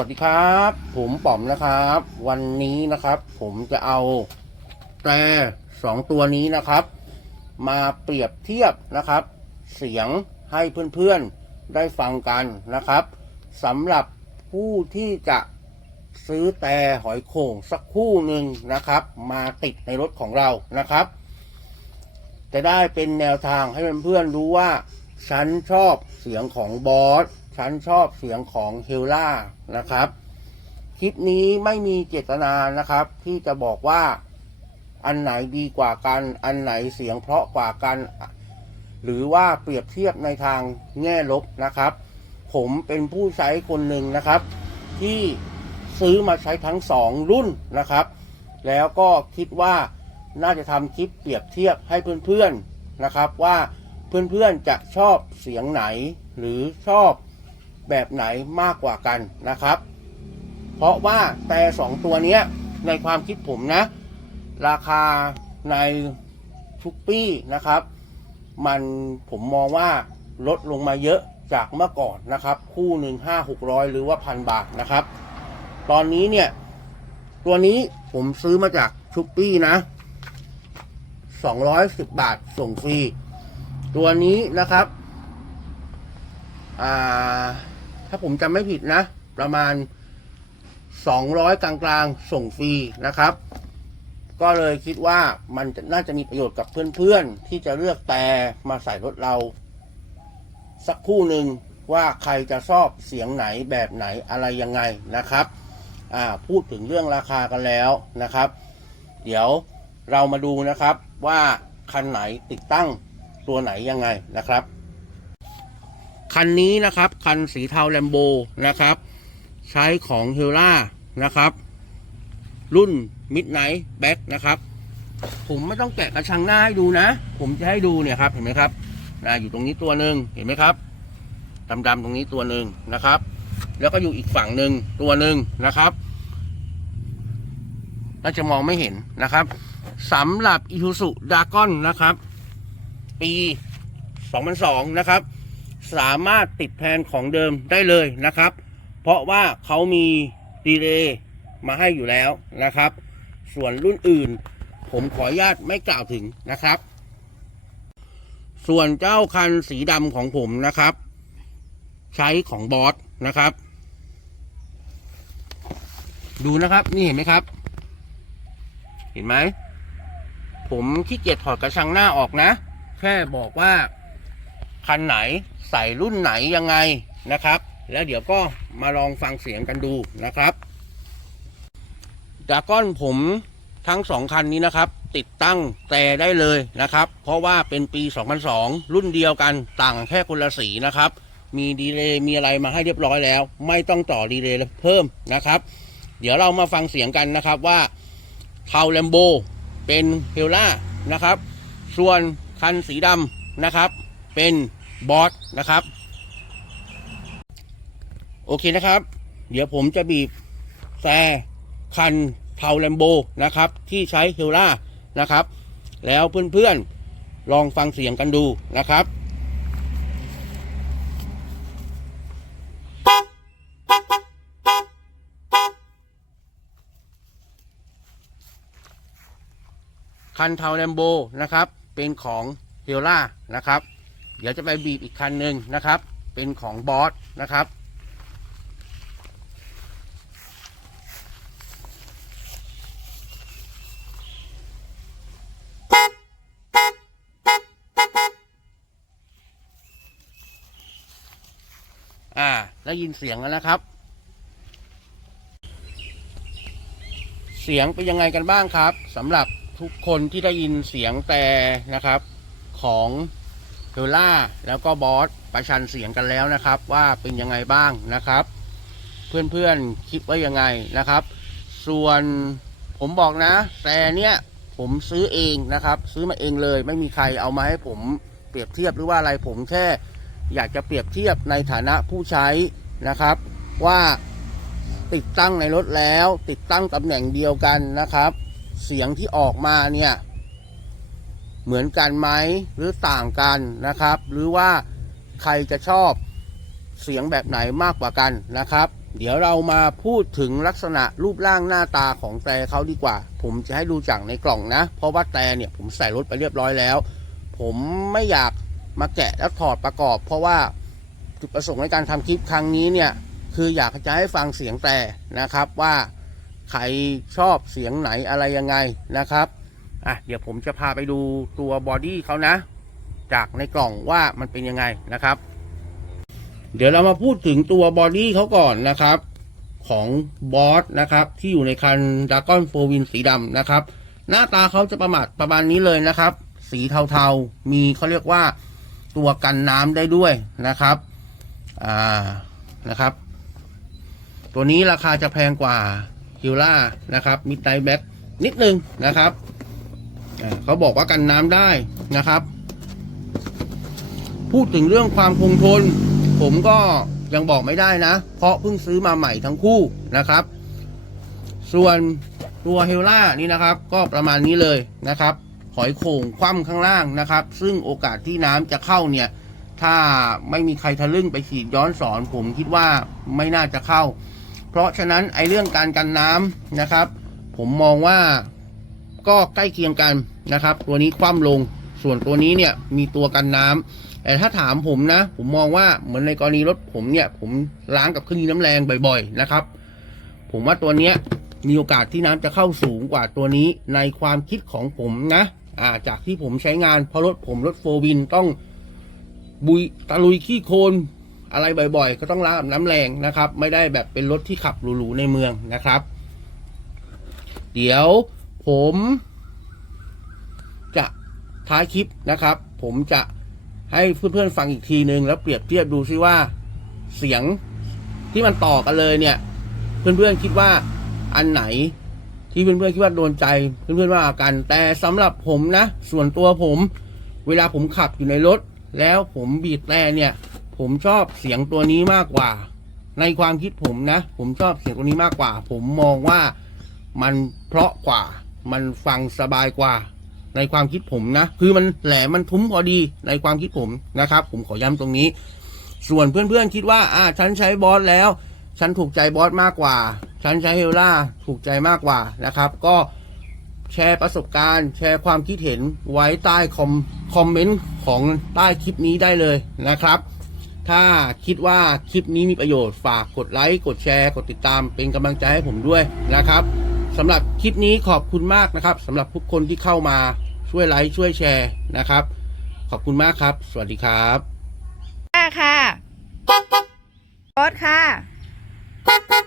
วัสดีครับ ผมป๋อมนะครับ วันนี้นะครับ ผมจะเอาแต่สองตัวนี้นะครับ มาเปรียบเทียบนะครับ เสียงให้เพื่อนๆได้ฟังกันนะครับสำหรับผู้ที่จะซื้อแต่หอยโข่งสักคู่หนึ่งนะครับ มาติดในรถของเรานะครับ จะได้เป็นแนวทางให้เพื่อนๆรู้ว่าฉันชอบเสียงของบอส ฉันชอบเสียงของเฮลล่านะครับ คลิปนี้ไม่มีเจตนานะครับ ที่จะบอกว่าอันไหนดีกว่ากัน อันไหนเสียงเพราะกว่ากัน หรือว่าเปรียบเทียบในทางแง่ลบนะครับ ผมเป็นผู้ใช้คนหนึ่งนะครับ ที่ซื้อมาใช้ทั้งสองรุ่นนะครับ แล้วก็คิดว่าน่าจะทำคลิปเปรียบเทียบให้เพื่อนๆนะครับว่าเพื่อนๆจะชอบเสียงไหน หรือชอบ แบบไหนมากกว่ากันนะครับ เพราะว่าแต่สองตัวนี้ในความคิดผมนะ ราคาในทุกปีนะครับ มันผมมองว่าลดลงมาเยอะจากเมื่อก่อนนะครับ คู่หนึ่งห้าหกร้อยหรือว่าพันบาทนะครับ ตอนนี้เนี่ย ตัวนี้ผมซื้อมาจากชุปปี้นะสองร้อยสิบบาทส่งฟรี ตัวนี้นะครับ อ่าาผมจำไม่ผิดนะ ประมาณสองร้อยกลางๆ ส่งฟรีนะครับ ก็เลยคิดว่ามันน่าจะมีประโยชน์กับเพื่อนๆ ที่จะเลือกแต่มาใส่รถเรา สักคู่หนึ่งว่าใครจะชอบเสียงไหนแบบไหนอะไรยังไงนะครับอ่าพูดถึงเรื่องราคากันแล้วนะครับ เดี๋ยวเรามาดูนะครับว่าคันไหนติดตั้งตัวไหนยังไงนะครับ คันนี้นะครับ คันสีเทาแลมโบนะครับ ใช้ของเฮล่านะครับ รุ่น Midnight Back นะครับ ผมไม่ต้องแกะกระชังหน้าให้ดูนะ ผมจะให้ดูเนี่ยครับ เห็นไหมครับนะอยู่ตรงนี้ตัวหนึ่งเห็นไหมครับดำๆตรงนี้ตัวหนึ่งนะครับ แล้วก็อยู่อีกฝั่งหนึ่งตัวหนึ่งนะครับน่าจะมองไม่เห็นนะครับสำหรับ i ู u ุดากอนนะครับ ปี 2002 นะครับ สามารถติดแทนของเดิมได้เลยนะครับ เพราะว่าเขามีดีเลย์มาให้อยู่แล้วนะครับ ส่วนรุ่นอื่น ผมขออนุญาตไม่กล่าวถึงนะครับ ส่วนเจ้าคันสีดำของผมนะครับ ใช้ของบอสนะครับ ดูนะครับนี่เห็นไหมครับ เห็นไหมผมขี้เกียจถอดกระชังหน้าออกนะ แค่บอกว่า คันไหนใส่รุ่นไหนยังไงนะครับ แล้วเดี๋ยวก็มาลองฟังเสียงกันดูนะครับดาก้อนผมทั้งสองคันนี้นะครับ ติดตั้งแต่ได้เลยนะครับ เพราะว่าเป็นปี 2002 รุ่นเดียวกันต่างแค่คนละสีนะครับ มีดีเลย์มีอะไรมาให้เรียบร้อยแล้ว ไม่ต้องต่อดีเลย์เพิ่มนะครับ เดี๋ยวเรามาฟังเสียงกันนะครับว่าเทาแลมโบเป็นเฮล่านะครับ ส่วนคันสีดำนะครับ เป็น บอสนะครับ โอเคนะครับ เดี๋ยวผมจะบีบแต่คันเทาแลมโบนะครับ ที่ใช้เฮล่านะครับ แล้วเพื่อนๆลองฟังเสียงกันดูนะครับคันเทาแลมโบนะครับ เป็นของเฮล่านะครับ เดี๋ยวจะไปบีบอีกคันหนึ่งนะครับ เป็นของบอสนะครับ อ่าได้ยินเสียงแล้วนะครับ เสียงเป็นยังไงกันบ้างครับสำหรับทุกคนที่ได้ยินเสียงแต่นะครับของ เทล่าแล้วก็บอสประชันเสียงกันแล้วนะครับ ว่าเป็นยังไงบ้างนะครับ เพื่อนๆคิดว่ายังไงนะครับ ส่วนผมบอกนะ แต่เนี้ยผมซื้อเองนะครับ ซื้อมาเองเลย ไม่มีใครเอามาให้ผมเปรียบเทียบหรือว่าอะไรผมแค่ อยากจะเปรียบเทียบในฐานะผู้ใช้นะครับ ว่าติดตั้งในรถแล้ว ติดตั้งตำแหน่งเดียวกันนะครับ เสียงที่ออกมาเนี่ย เหมือนกันไหมหรือต่างกันนะครับ หรือว่าใครจะชอบเสียงแบบไหนมากกว่ากันนะครับ เดี๋ยวเรามาพูดถึงลักษณะรูปร่างหน้าตาของแต่เขาดีกว่า ผมจะให้ดูจากในกล่องนะ เพราะว่าแต่เนี่ยผมใส่รถไปเรียบร้อยแล้ว ผมไม่อยากมาแกะแล้วถอดประกอบ เพราะว่าจุดประสงค์ในการทำคลิปครั้งนี้เนี่ยคืออยากจะให้ฟังเสียงแต่นะครับว่าใครชอบเสียงไหนอะไรยังไงนะครับ อะเดี๋ยวผมจะพาไปดูตัวบอดี้เขานะ จากในกล่องว่ามันเป็นยังไงนะครับ เดี๋ยวเรามาพูดถึงตัวบอดี้เขาก่อนนะครับ ของบอสนะครับ ที่อยู่ในคันดากอนโฟวินสีดำนะครับ หน้าตาเขาจะประมาณประมาณนี้เลยนะครับ สีเทาๆ มีเขาเรียกว่าตัวกันน้ำได้ด้วยนะครับอ่านะครับ ตัวนี้ราคาจะแพงกว่าฮิลล่านะครับมิดไนแบ็กนิดนึงนะครับ เขาบอกว่ากันน้ำได้นะครับ พูดถึงเรื่องความคงทน ผมก็ยังบอกไม่ได้นะ เพราะเพิ่งซื้อมาใหม่ทั้งคู่นะครับ ส่วนตัวเฮล่านี่นะครับ ก็ประมาณนี้เลยนะครับหอยโข่งคว่ำข้างล่างนะครับ ซึ่งโอกาสที่น้ำจะเข้าเนี่ย ถ้าไม่มีใครทะลึ่งไปฉีดย้อนสอน ผมคิดว่าไม่น่าจะเข้า เพราะฉะนั้นไอ้เรื่องการกันน้ำนะครับ ผมมองว่าก็ใกล้เคียงกัน นะครับ ตัวนี้คว่ำลง ส่วนตัวนี้เนี่ยมีตัวกันน้ำแต่ถ้าถามผมนะ ผมมองว่าเหมือนในกรณีรถผมเนี่ย ผมล้างกับเครื่องยิงน้ำแรงบ่อย ๆ นะครับ ผมว่าตัวเนี้ยมีโอกาสที่น้ำจะเข้าสูงกว่าตัวนี้ในความคิดของผมนะอ่าจากที่ผมใช้งานเพราะรถผมรถโฟวินต้องบุยตะลุยขี้โคลนอะไรบ่อย ๆ ก็ต้องล้างน้ำแรงนะครับ ไม่ได้แบบเป็นรถที่ขับหรูๆในเมืองนะครับ เดี๋ยวผม ท้ายคลิปนะครับ ผมจะให้เพื่อนๆฟังอีกทีนึง แล้วเปรียบเทียบดูซิว่าเสียงที่มันต่อกันเลยเนี่ย เพื่อนๆคิดว่าอันไหนที่เพื่อนๆคิดว่าโดนใจเพื่อนๆว่ากัน แต่สำหรับผมนะ ส่วนตัวผม เวลาผมขับอยู่ในรถ แล้วผมบีบแต่เนี่ย ผมชอบเสียงตัวนี้มากกว่า ในความคิดผมนะ ผมชอบเสียงตัวนี้มากกว่า ผมมองว่ามันเพราะกว่า มันฟังสบายกว่า ในความคิดผมนะ คือมันแหลมมันทุ้มพอดีในความคิดผมนะครับ ผมขอย้ำตรงนี้ ส่วนเพื่อนๆคิดว่า อ่า ฉันใช้บอสแล้ว ฉันถูกใจบอสมากกว่า ฉันใช้เฮลล่าถูกใจมากกว่านะครับ ก็แชร์ประสบการณ์ แชร์ความคิดเห็นไว้ใต้คอมคอมเมนต์ของใต้คลิปนี้ได้เลยนะครับ ถ้าคิดว่าคลิปนี้มีประโยชน์ฝากกดไลค์กดแชร์ กดติดตามเป็นกำลังใจให้ผมด้วยนะครับสำหรับคลิปนี้ขอบคุณมากนะครับสำหรับทุกคนที่เข้ามา ช่วยไลค์ช่วยแชร์นะครับ ขอบคุณมากครับ สวัสดีครับค่ะโค้ดค่ะ